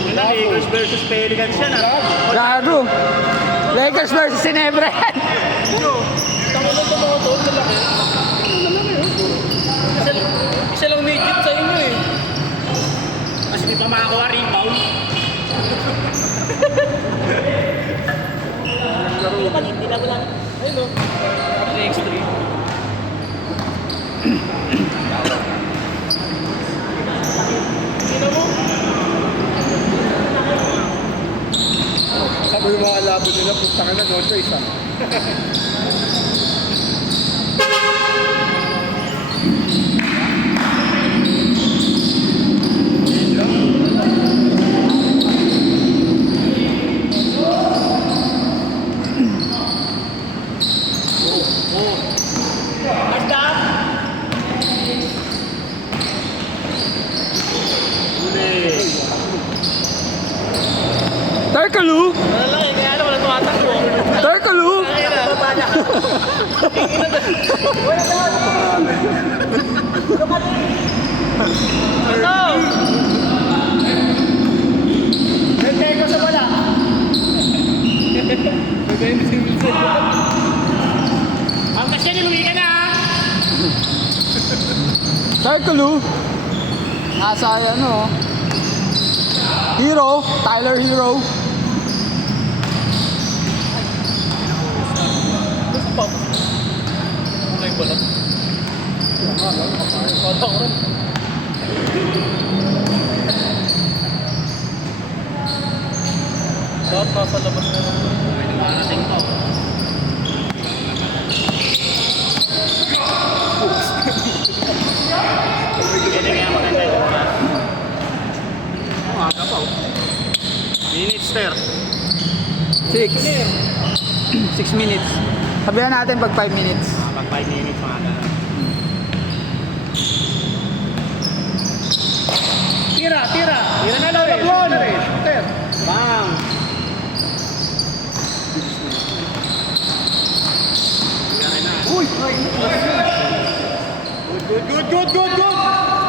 Ang ina, Lakers versus Pelicans yan ah. Gago. Lakers versus Ginebra. Tama na ito mga tol, malaki. Isa lang medyo sa inyo eh. Kasi di pa makakuha rebound. Hindi na wala. Ayun o. 3x3. Sino mo? Sabi yung mga labo nila, punta ka na, no choice ah. Tarkalu. Wala lang eh, kaya alam wala tumatakbo. Tarkalu. Kaya na, baba na. Ano? Nagtego sa wala. Ang kasi niluwi ka na ah. Tarkalu. Nasa ano. Hero. Tyler Hero. Ay, balak. Balak rin. Dapat nasa labas na lang. May dumarating to. Pwede kaya maganda yung oras. Aga pa oh. Minutes ter. 6 minutes. Sabihan natin pag 5 minutes. Pag 5 minutes mga ganun. Tira! Tira na daw Lebron! Shooter. Bang! Uy! Good!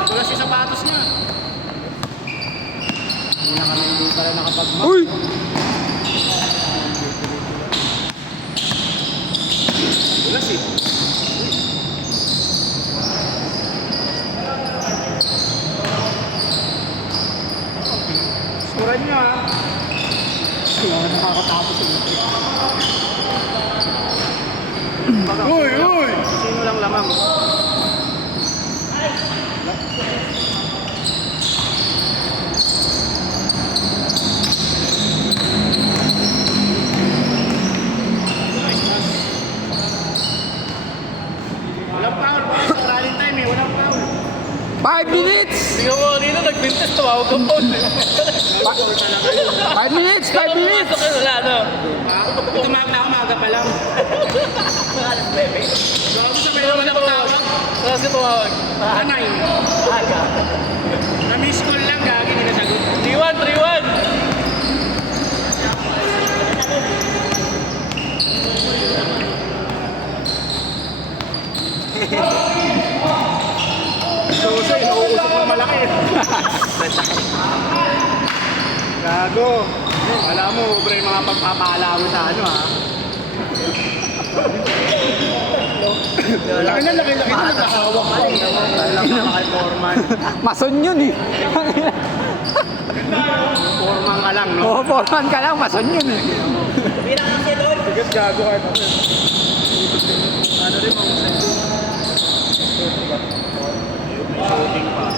Tulas yung sapatos niya. Hindi pala nakapag-mark. Uy! Tulas eh. Sura niya ah. Nakakatapos yung Uy! Sino lang lamang? Walang foul, boys. Running time eh. Walang foul. 5 minutes! Tingnan mo kanina, nagbintes, tumawag ka po. 5 minutes! 5 minutes! Pumasok yun, wala no. Tumawag na ako, maaga pa lang. Bago sa pwede mo na patawag. Tapos ka tumawag. Anay. Na-miss call lang, gagi, hindi nasagot. 3-1. Suso, inuusok ng malaki. Gago. Alam mo, bro, yung mga pagpapala mo sa ano ha. Laki na, nakahawak pa. Dahil lang mga foreman. Mason yun eh. Foreman ka lang, no? Oo, foreman ka lang. Mason yun eh. Bigas gago ka. Ano rin mga may shooting pa.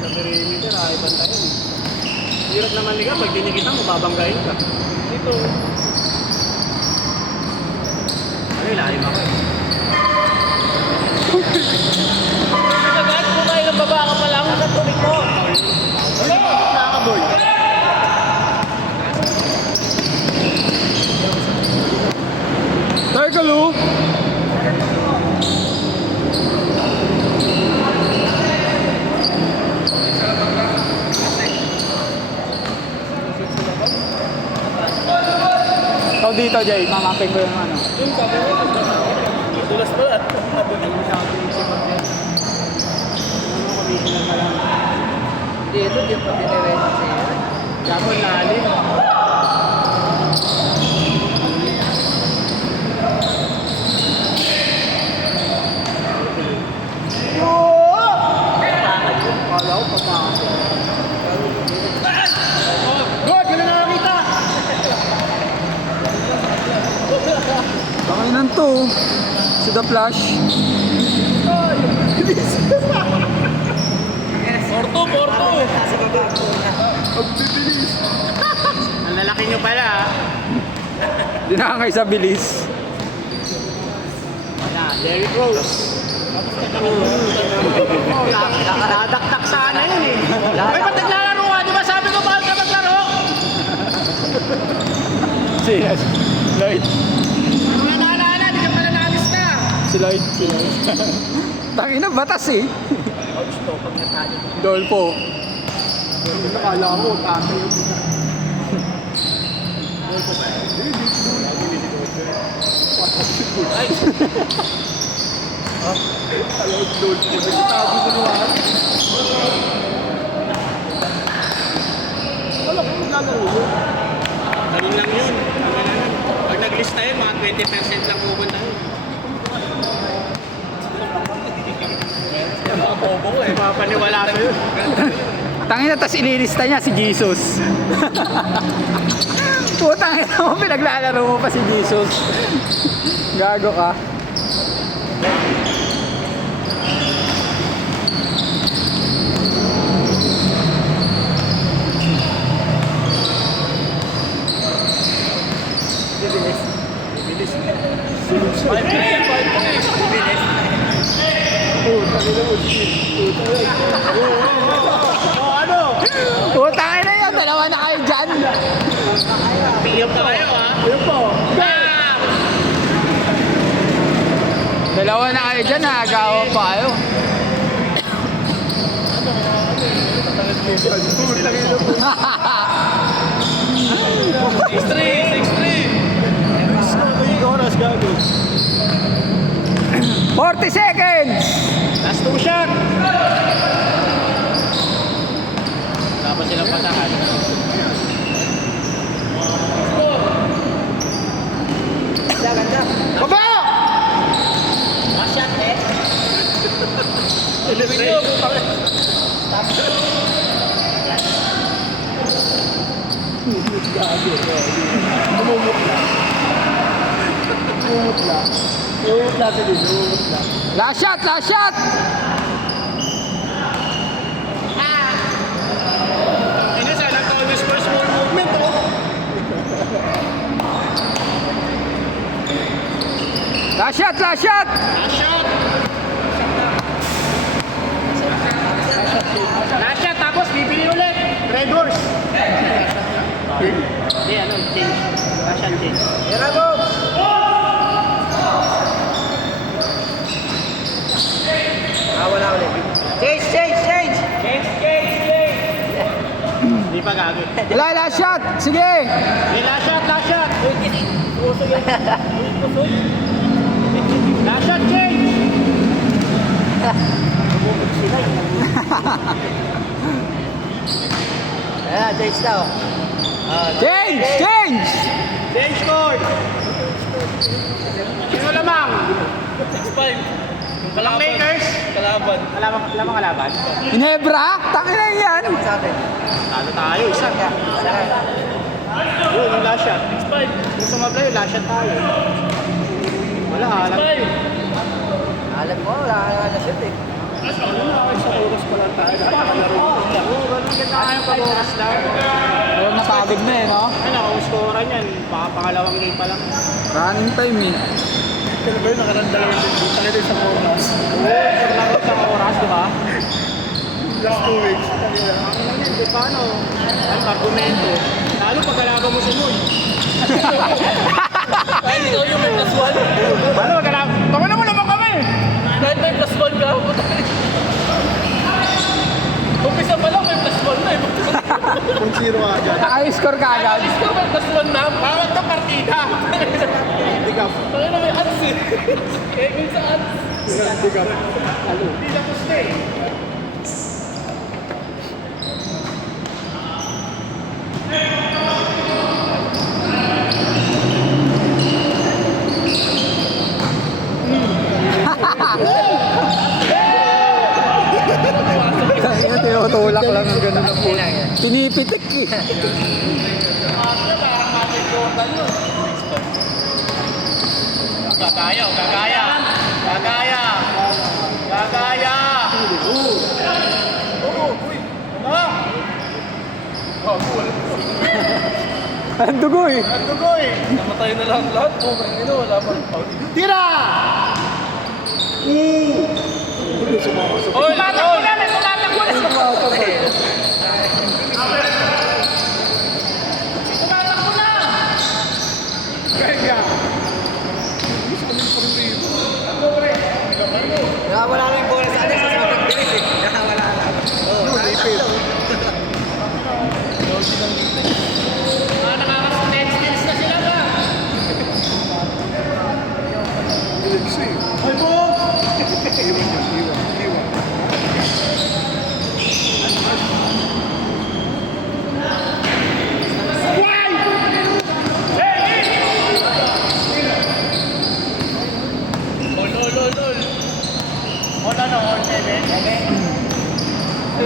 Sa perimeter, ay bantayan. Hirap naman liga, pag dinikitan mo, babanggayin ka. Dito. Ano, ilalim ako eh. Agad, kumain ng baba ka pa lang. Sa tubig mo. Nakakaboy. Tarkalu. Ikaw dito, Jay. Mamapin ko yung ano. Tulas pala. Dito, di pa diniretso siya. Gago lalim. Kala ko papasok. Good! Yun na nakakita! Panginan to. Si The Flash. Porto! Ang lalaki nyo pala ha. Dinakay sa bilis. Wala, Derrick Rose. Dadaktak sana yun eh. Ay, ba't naglalaro ka? Di ba sabi ko bakit ka maglaro? Si Lloyd. Mga naalala, di ka pala naalis na. Si Lloyd. Tangina, batas eh. Dolpo. Nakala mo, tatay yung buka. Alam, doon po. Nagkitabi ko naman. Alam ko, naglalaro yun. Ganun lang yun. Pag naglista yun, mga 20% lang pupunta yun. Mga bobo ko eh. Mapaniwala ko yun. Tangina, tas ililista niya si Jesus. Putang ina mo, pinaglalaro mo pa si Jesus. Gago ka. Putang ina yun, dalawa na kayo dyan. Piyam na kayo ha. Ayun po. Dalawa na kayo dyan, nakagawa pa kayo. Tangin na po. 40 seconds! Last two shot. Tapos silang pasakan. Baba! Last shot eh. Umutla sa din, umutla. Last shot! Last shot! Ini sana call this for small movement oh. Last shot! Last shot! Last shot. Last shot tapos bibili ulit. Red horse. Hindi ano, change. Last shot change. Tira go. Wala ulit. Change, change, change. Change, change, change. Hindi pa gagawin. Wala, last shot! Sige! Hey, last shot, last shot. Puso yan. Last shot, change. Ayan, change daw. Change! Change! Change scored. Sino lamang? 6-5. Walang Lakers. Kalaban. Lamang kalaban. Ginebra? Tangina yan! Talo tayo, isa. Yun, yung last shot. 6-5. Kung sumabla yun, last shot tayo. Wala, alam. 6-5. Alam mo, wala na shot eh. Ano na, isang oras pa lang tayo. Nakakalaro. Oo, ganun kita kayong pag-oras lang. Ayun, napagod na eh, no? Ano, kung scorean yan, baka pangalawang game pa lang. Running time eh. Kaya ba yun, nakarandalawan din. Tayo din isang oras. Oo, lang sa oras, di ba? Last 2 weeks. Paano? Ang argumento. Lalo pag kalaban mo si Moy. Ay, ikaw yung may plus 1. Ano, kalaban? Tama mo naman kami! Kahit may plus 1 ka, umpisa pa lang may plus 1 na eh. Kung zero ka agad. Naka-score ka agad. Alis ka may plus 1 na. Bawat na partida! Hindi ka. Bakit na may ads eh. Kaya kung sa ads. Hindi ka. Hindi na gusto eh. Tinutulak lang ng gano'n na po. Pinipitik eh. Gagaya, gagaya. Gagaya. Gagaya. Ang dugo eh. Ang dugo eh. Namatay na lang lahat. Oh, may ino. Wala pa rin foul. Tira! Oy! Tumatakbo na! Tumatakbo na! Tumatakbo na! Kaya. Nakawala na yung bola sa atin sa sobrang bilis eh. Nakawala na. Oo, nakawala. Nakaka-10 skills na sila ba? Ay mo! Iwan niya, iwan. Lol. All ano? All 7? 6?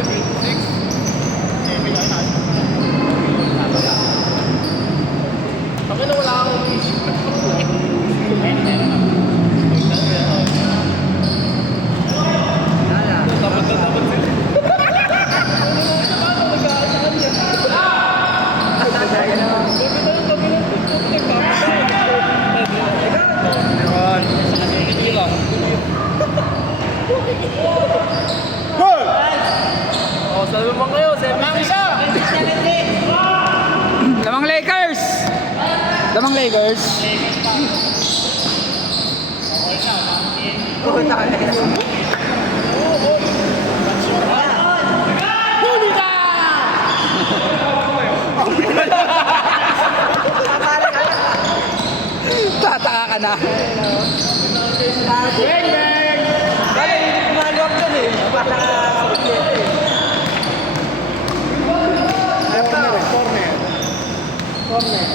Kami na wala akong Goal! Oh, sabi mo kayo, 7 isa! Lamang Lakers! Lamang Lakers! Puta ka na. Tataka ka na. Kaya hindi kumaluwag dun eh. Para Corner.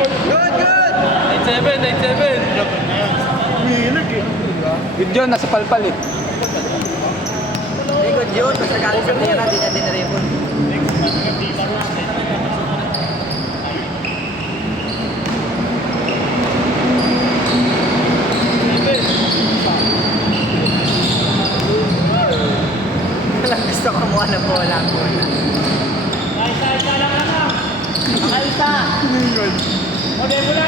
good. 9-7. Umiilag eh. Yun yun, nasa palpal eh. Hindi good yun. Basta galing sa tira, di niya dinaripon. Walang gusto kumuha ng bola. Isa lang lang. Mga isa. Yun. Okay, mula.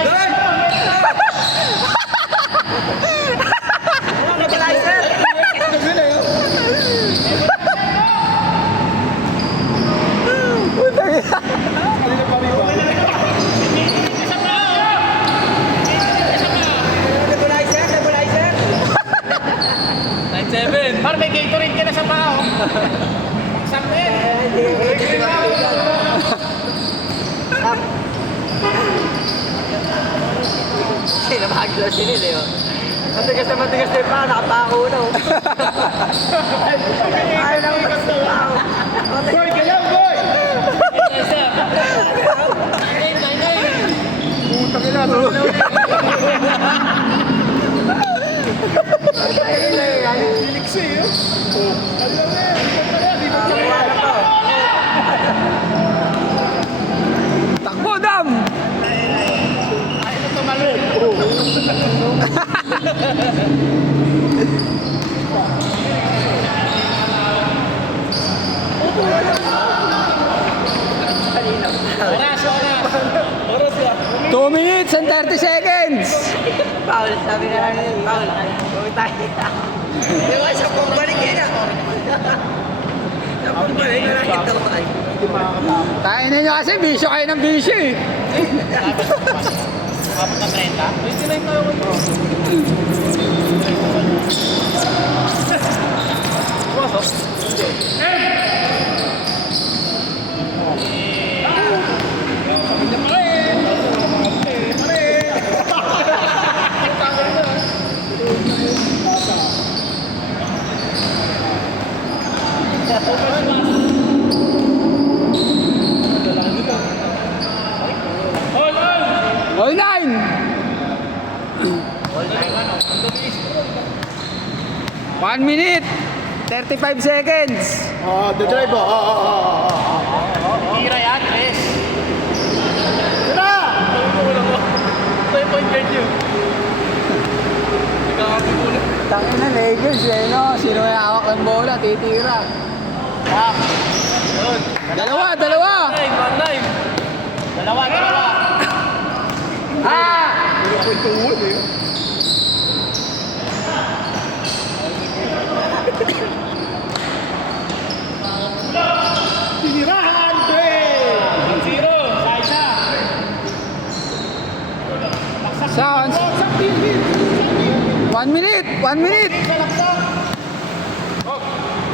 Equalizer! Kanina pa rin ba? Equalizer! 9-7. Par, may Gatorade ka na sa pao. Sakit. Sinamagilo sila eh. Matigas na yung paa, nakapako na oh. Ayaw na magpapao. Boy, galaw, boy! Putang ina, Felix eh. Oh. Takbo, Dam! Oras ya. 2 minutes and 30 seconds! Paul, sabi nga lang yun, Paul. Huwag tayo. Di ba, sa pambalik yun ah. Sa pambalik na lang ito. Tayo na nyo kasi, bisyo kayo ng bisyo eh. Kapag na 30? 29 tayo ko. All 9! All 9 ano? 1 minute, 35 seconds. The drive, Tira yan, Chris. Tira! Ito yung point guard nyo. Nagkakapi muna. Tangin na Lakers eh, no? Sino may hawak ng bola, titira. Yun. Dalawa. Nine. Dalawa. Pagkatuwan eh. Tinirahan! 1-0. Saisa. Sounds. 1 minute.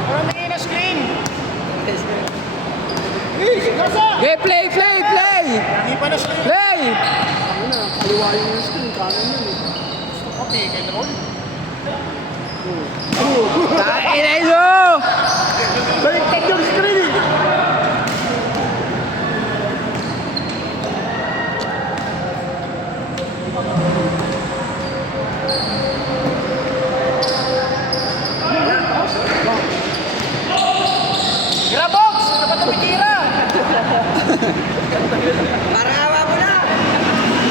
Maraming na screen. Okay, play. Hindi pa na screen. Play! Kaliwa yung screen, kanan yun eh. Okay, kay Drone. Kain na ito! Baliktad yung screen eh! Grabox! Ano ba tumitira? Parang awa mo na.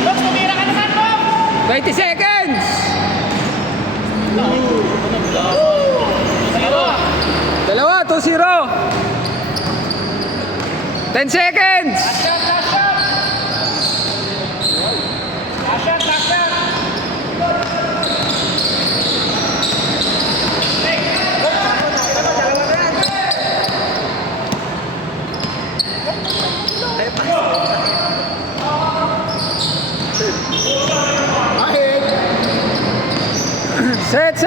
Box, tumira ka naman, Box! 20 seconds! Dalawa, 2-0. 10 seconds! Last shot. Ahead! Set!